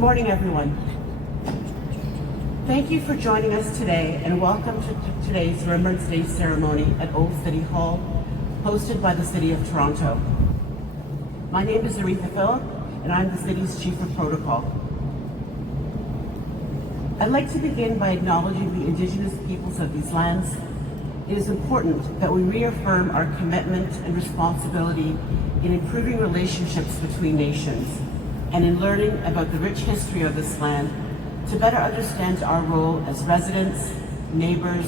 Good morning, everyone. Thank you for joining us today, and welcome to today's Remembrance Day ceremony at Old City Hall, hosted by the City of Toronto. My name is Aretha Phillip, and I'm the city's Chief of Protocol. I'd like to begin by acknowledging the Indigenous peoples of these lands. It is important that we reaffirm our commitment and responsibility in improving relationships between nations and in learning about the rich history of this land to better understand our role as residents, neighbors,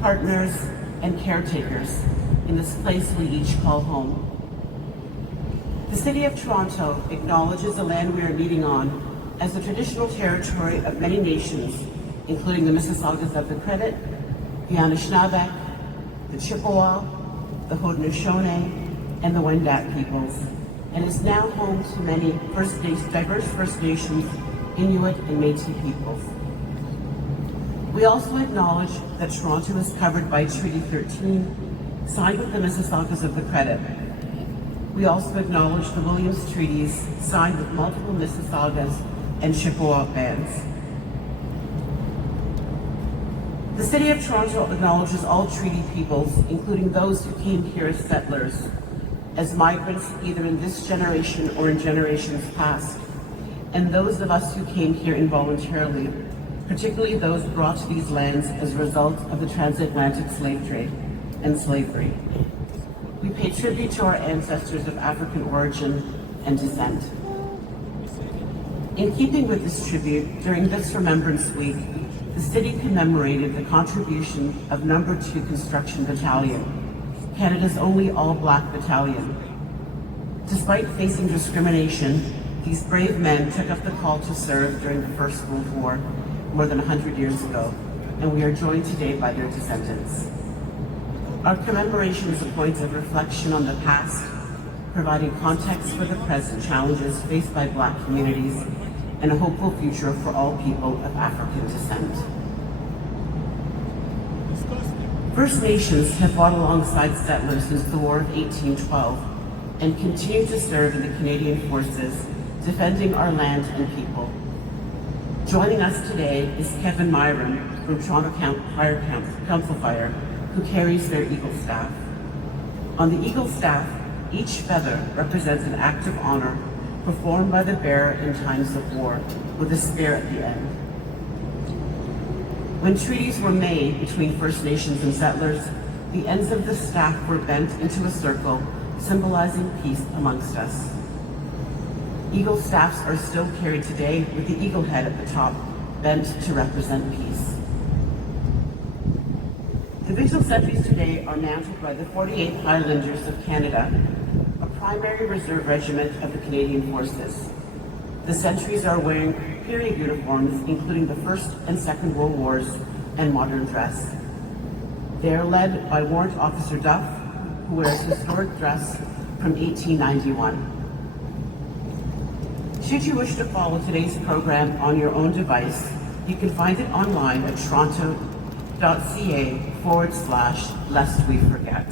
partners, and caretakers in this place we each call home. The City of Toronto acknowledges the land we are meeting on as the traditional territory of many nations, including the Mississaugas of the Credit, the Anishinaabe, the Chippewa, the Haudenosaunee, and the Wendat peoples, and is now home to many diverse First Nations, Inuit, and Métis peoples. We also acknowledge that Toronto is covered by Treaty 13, signed with the Mississaugas of the Credit. We also acknowledge the Williams Treaties, signed with multiple Mississaugas and Chippewa bands. The City of Toronto acknowledges all treaty peoples, including those who came here as settlers, as migrants either in this generation or in generations past, and those of us who came here involuntarily, particularly those brought to these lands as a result of the transatlantic slave trade and slavery. We pay tribute to our ancestors of African origin and descent. In keeping with this tribute, during this Remembrance Week, the city commemorated the contribution of No. 2 Construction Battalion, Canada's only all-black battalion. Despite facing discrimination, these brave men took up the call to serve during the First World War more than 100 years ago, and we are joined today by their descendants. Our commemoration is a point of reflection on the past, providing context for the present challenges faced by Black communities and a hopeful future for all people of African descent. First Nations have fought alongside settlers since the War of 1812 and continue to serve in the Canadian Forces, defending our land and people. Joining us today is Kevin Myron from Toronto Council Fire, who carries their Eagle Staff. On the Eagle Staff, each feather represents an act of honor performed by the bearer in times of war, with a spear at the end. When treaties were made between First Nations and settlers, the ends of the staff were bent into a circle, symbolizing peace amongst us. Eagle staffs are still carried today with the eagle head at the top, bent to represent peace. The vigil sentries today are mounted by the 48th Highlanders of Canada, a primary reserve regiment of the Canadian Forces. The sentries are wearing period uniforms, including the First and Second World Wars, and modern dress. They are led by Warrant Officer Duff, who wears historic dress from 1891. Should you wish to follow today's program on your own device, you can find it online at toronto.ca/lest we forget.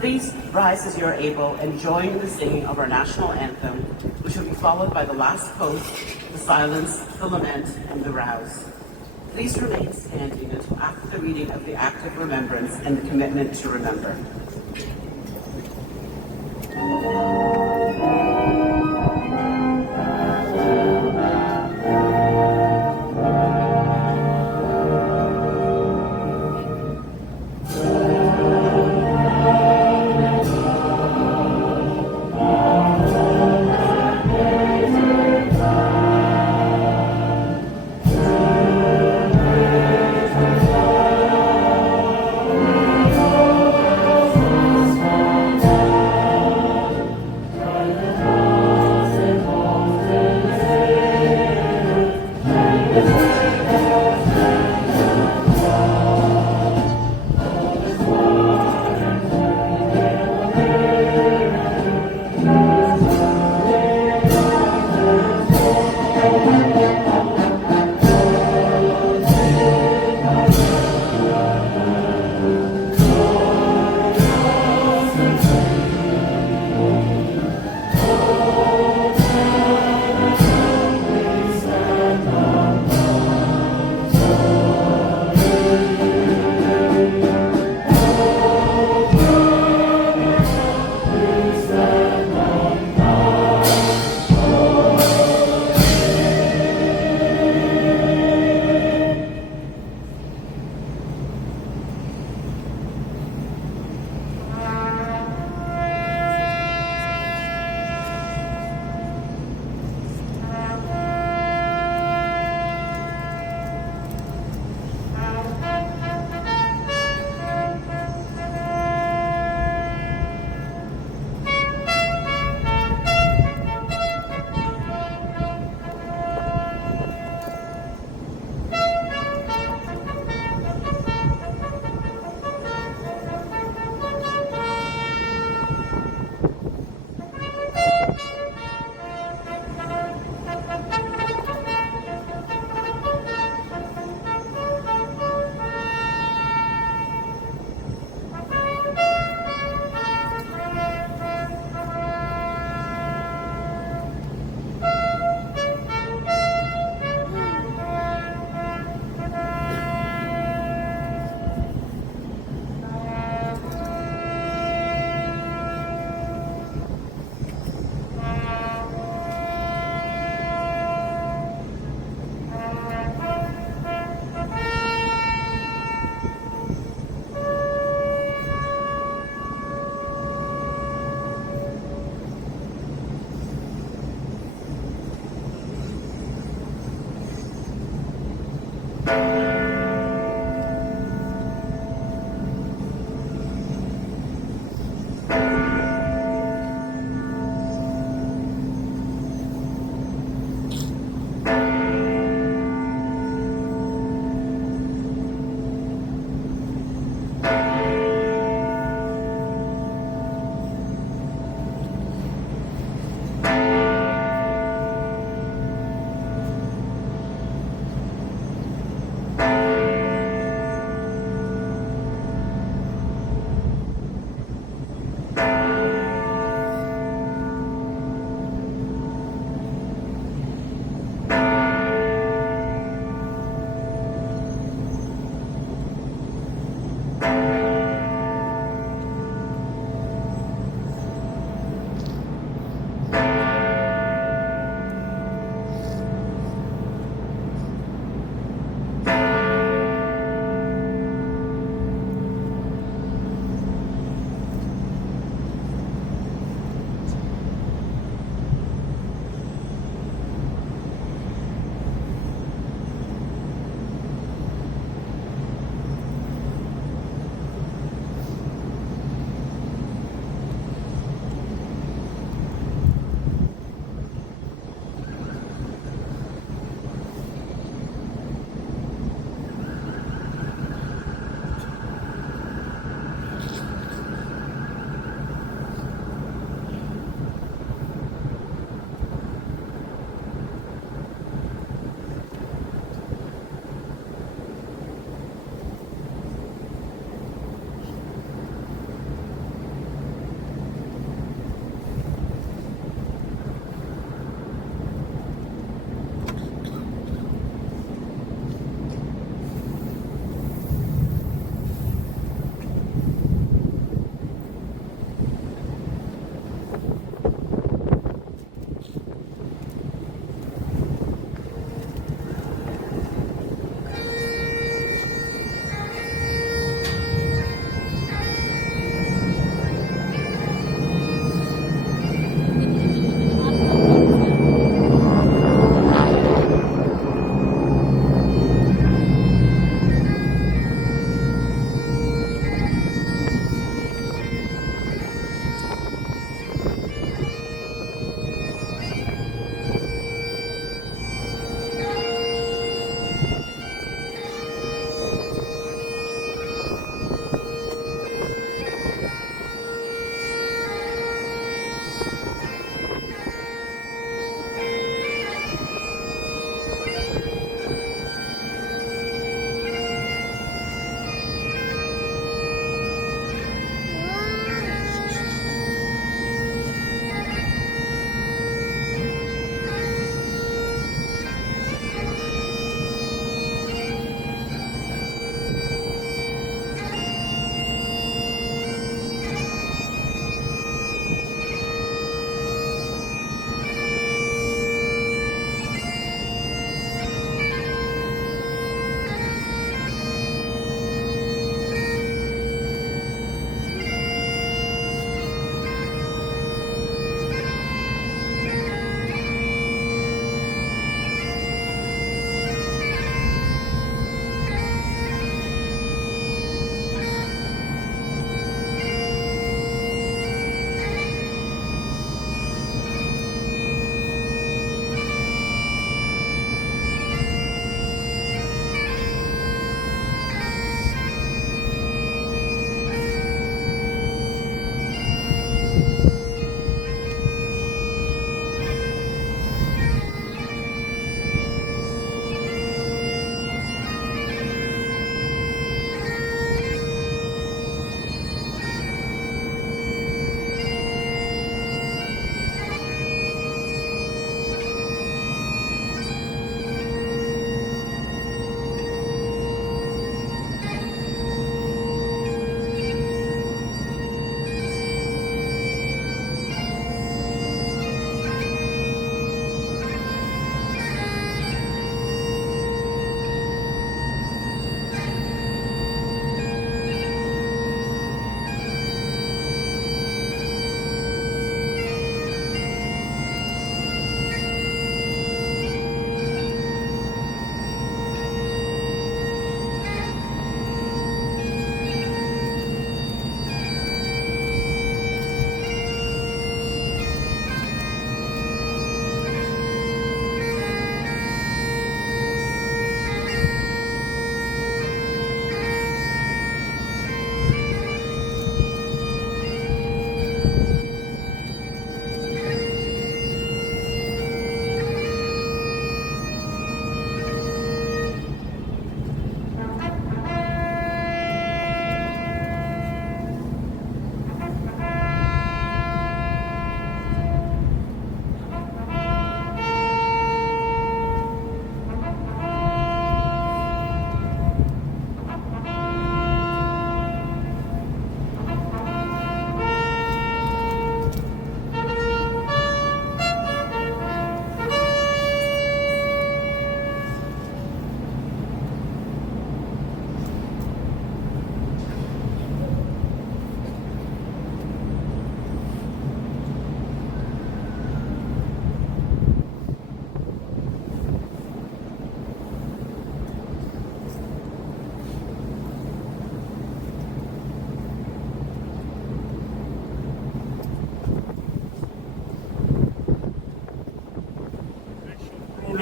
Please rise as you are able and join in the singing of our national anthem, which will be followed by the last post, the silence, the lament, and the rouse. Please remain standing until after the reading of the Act of Remembrance and the commitment to remember.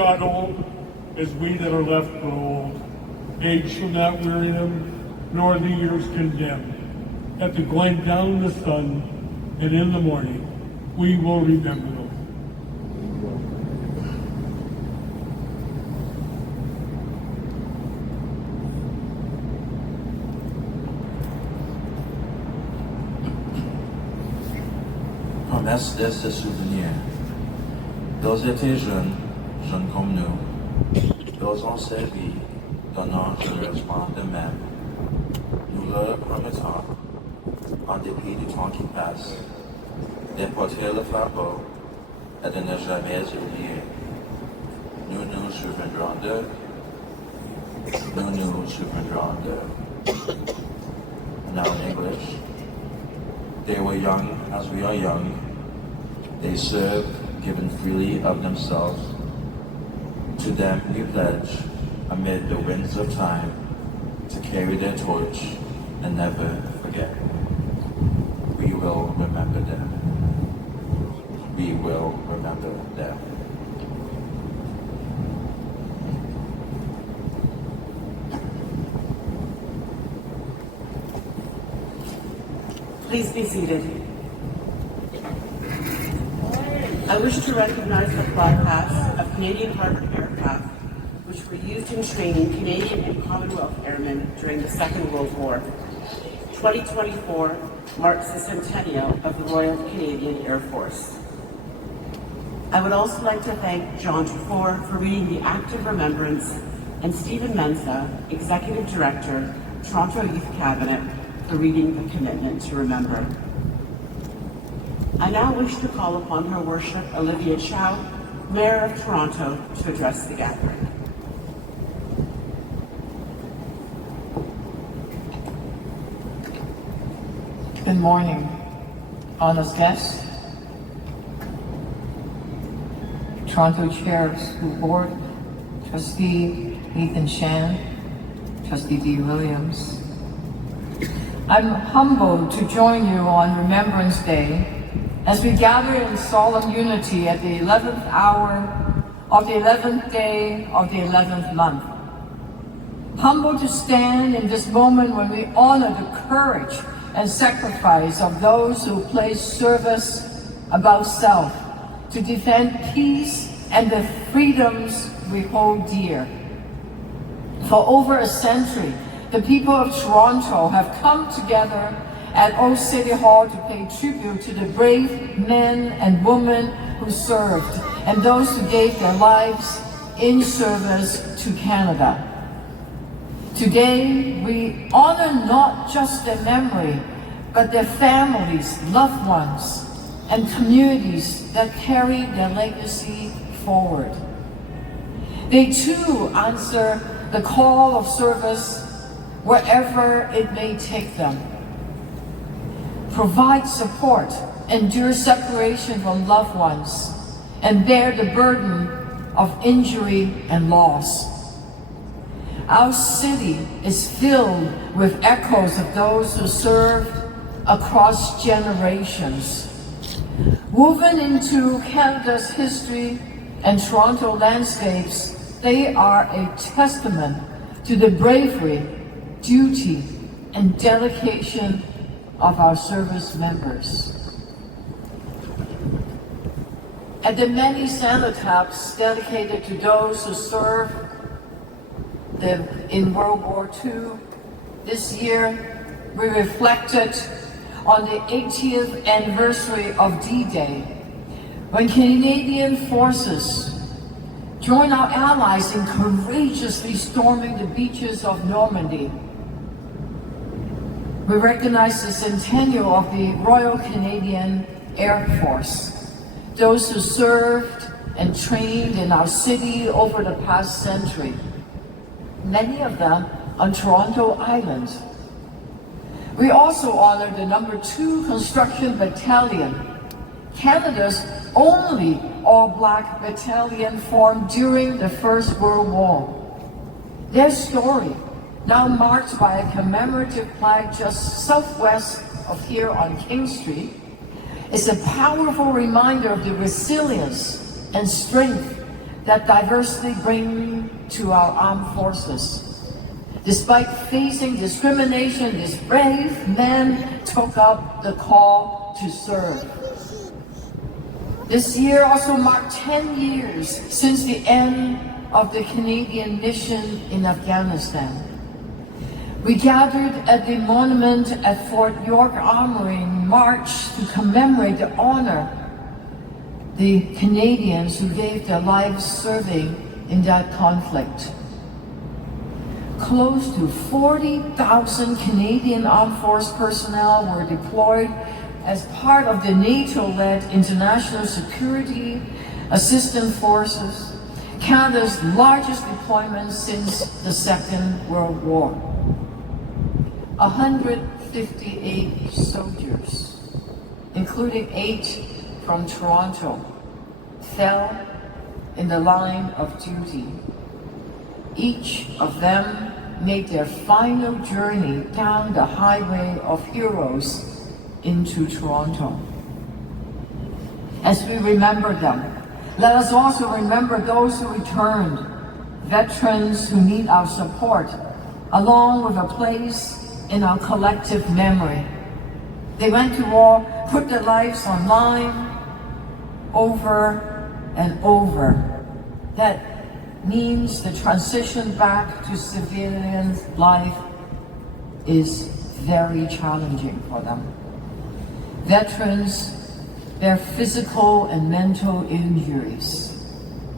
not old, as we that are left grow old. Age shall not weary them, nor the years condemn. At the going down of the sun, and in the morning, we will remember them. Promesse de se souvenir. Ils étaient jeunes comme nous. Ils ont servi, donnant généreusement d'eux-mêmes. Nous leur promettons, en dépit du temps qui passe, de porter le fardeau et de ne jamais oublier. Nous nous souviendrons d'eux. Nous nous souviendrons d'eux. Now in English, they were young as we are young. They served, given freely of themselves. To them we pledge, amid the winds of time, to carry their torch and never forget. We will remember them. We will remember them. Please be seated. I wish to recognize the flight paths of Canadian Harbour aircraft, which were used in training Canadian and Commonwealth airmen during the Second World War. 2024 marks the centennial of the Royal Canadian Air Force. I would also like to thank John Truffaut for reading the Act of Remembrance and Stephen Mensa, Executive Director, Toronto Youth Cabinet, for reading the Commitment to Remember. I now wish to call upon Her Worship Olivia Chow, Mayor of Toronto, to address the gathering. Good morning, honoured guests, Toronto Chair of School Board, Trustee Ethan Shan, Trustee Dee Williams. I'm humbled to join you on Remembrance Day as we gather in solemn unity at the 11th hour of the 11th day of the 11th month. Humbled to stand in this moment when we honor the courage and sacrifice of those who place service above self to defend peace and the freedoms we hold dear. For over a century, the people of Toronto have come together at Old City Hall to pay tribute to the brave men and women who served and those who gave their lives in service to Canada. Today, we honor not just their memory, but their families, loved ones, and communities that carry their legacy forward. They too answer the call of service wherever it may take them. Provide support, endure separation from loved ones, and bear the burden of injury and loss. Our city is filled with echoes of those who served across generations. Woven into Canada's history and Toronto landscapes, they are a testament to the bravery, duty, and dedication of our service members. At the many cenotaphs dedicated to those who served in World War II, this year we reflected on the 80th anniversary of D-Day, when Canadian forces joined our allies in courageously storming the beaches of Normandy. We recognize the centennial of the Royal Canadian Air Force, those who served and trained in our city over the past century, many of them on Toronto Island. We also honor the number 2 Construction Battalion, Canada's only all-black battalion formed during the First World War. Their story, now marked by a commemorative plaque just southwest of here on King Street, is a powerful reminder of the resilience and strength that diversity brings to our armed forces. Despite facing discrimination, these brave men took up the call to serve. This year also marked 10 years since the end of the Canadian mission in Afghanistan. We gathered at the monument at Fort York Armory in March to commemorate the honor the Canadians who gave their lives serving in that conflict. Close to 40,000 Canadian Armed Force personnel were deployed as part of the NATO-led International Security Assistance Forces, Canada's largest deployment since the Second World War. 158 soldiers, including 8 from Toronto, fell in the line of duty. Each of them made their final journey down the highway of heroes into Toronto. As we remember them, let us also remember those who returned, veterans who need our support, along with a place in our collective memory. They went to war, put their lives on line over and over. That means the transition back to civilian life is very challenging for them. Veterans bear physical and mental injuries,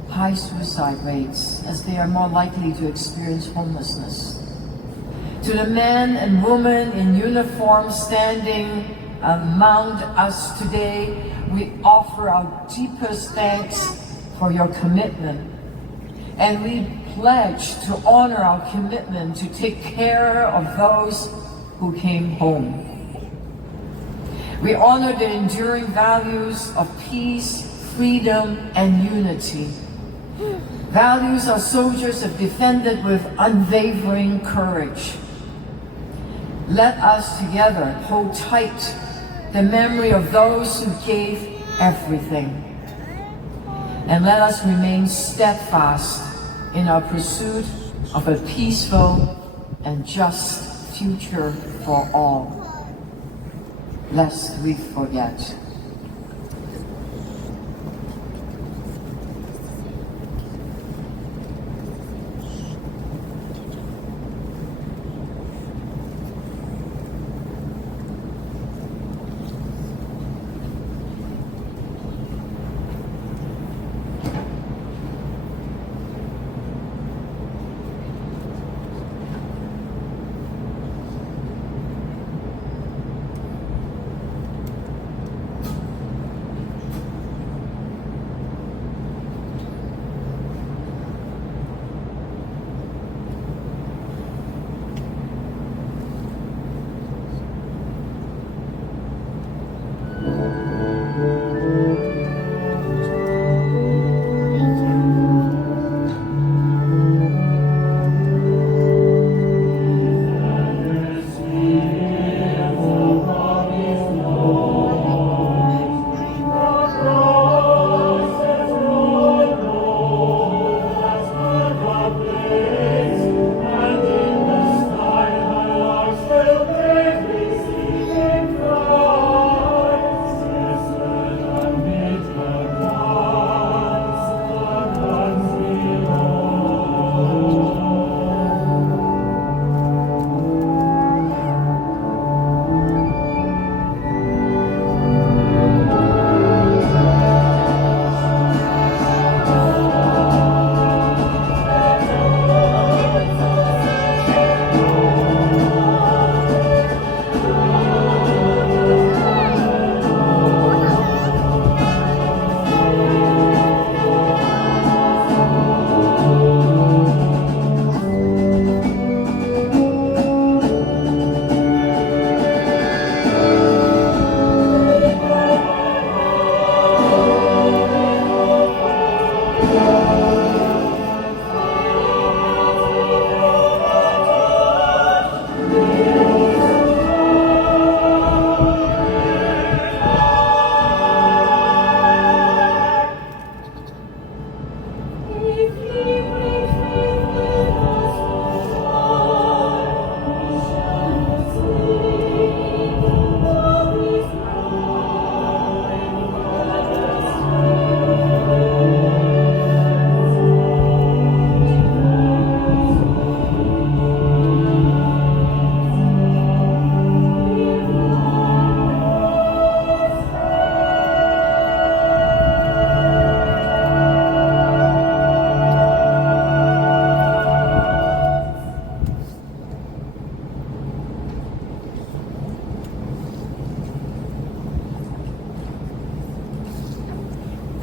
high suicide rates, as they are more likely to experience homelessness. To the men and women in uniform standing among us today, we offer our deepest thanks for your commitment. And we pledge to honor our commitment to take care of those who came home. We honor the enduring values of peace, freedom, and unity. Values our soldiers have defended with unwavering courage. Let us together hold tight the memory of those who gave everything. And let us remain steadfast in our pursuit of a peaceful and just future for all, lest we forget.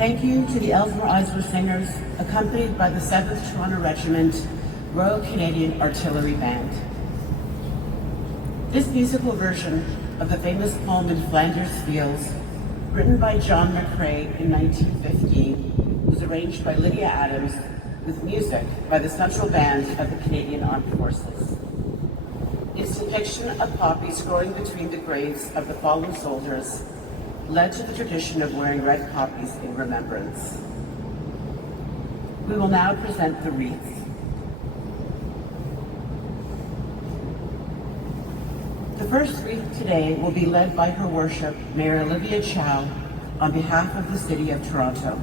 Thank you to the Ellesmere Eisler Singers, accompanied by the 7th Toronto Regiment Royal Canadian Artillery Band. This musical version of the famous poem In Flanders Fields, written by John McCrae in 1915, was arranged by Lydia Adams with music by the Central Band of the Canadian Armed Forces. Its depiction of poppies growing between the graves of the fallen soldiers led to the tradition of wearing red poppies in remembrance. We will now present the wreaths. The first wreath today will be led by Her Worship, Mayor Olivia Chow, on behalf of the City of Toronto.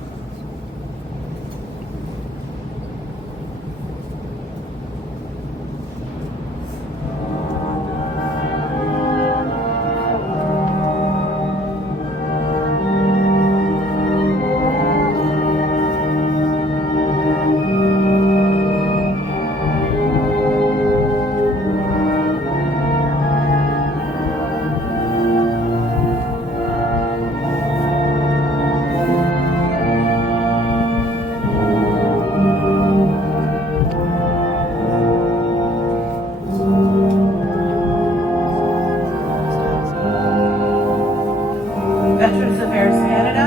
Veterans Affairs Canada,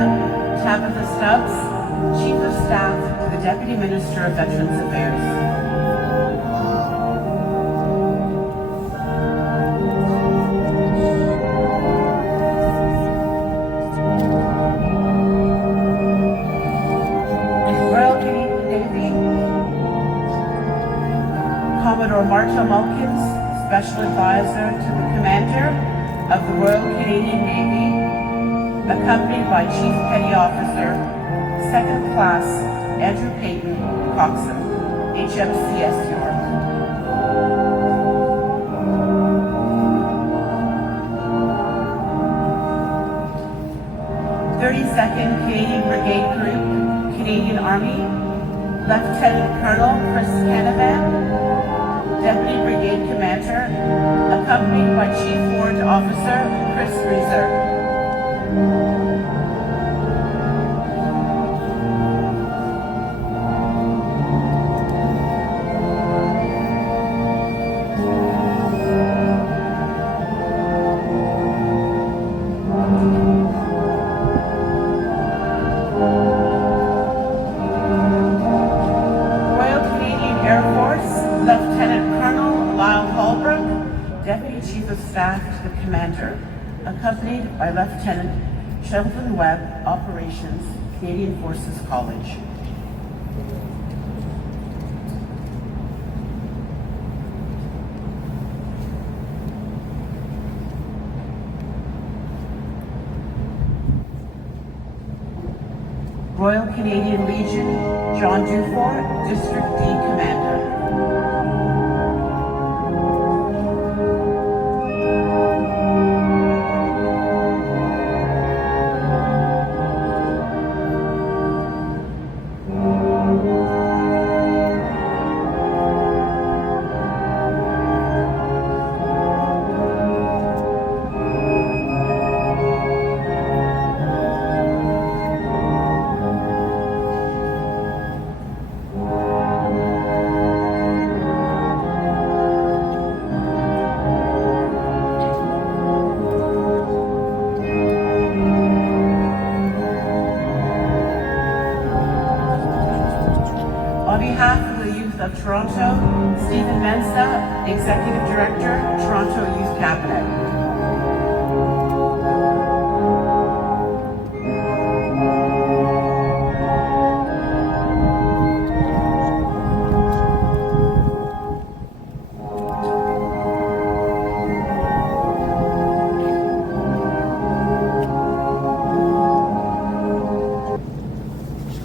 Tabitha Stubbs, Chief of Staff to the Deputy Minister of Veterans Affairs. Royal Canadian Navy, Commodore Marta Mulkins, Special Advisor to the Commander of the Royal Canadian Navy, accompanied by Chief Petty Officer, 2nd Class Andrew Payton, Coxswain, HMCS York. (32nd Canadian Brigade Group, Canadian Army, Lieutenant Colonel Chris Canavan, Deputy Brigade Commander, accompanied by Chief Warrant Officer Chris Reeser. Royal Canadian Air Force, Lieutenant Colonel Lyle Holbrook, Deputy Chief of Staff to the Commander, accompanied by Lieutenant Sheldon Webb, Operations, Canadian Forces College. Royal Canadian Legion, John Dufour, District D Commander. On behalf of the Youth of Toronto, Stephen Mensa, Executive Director, Toronto Youth Cabinet.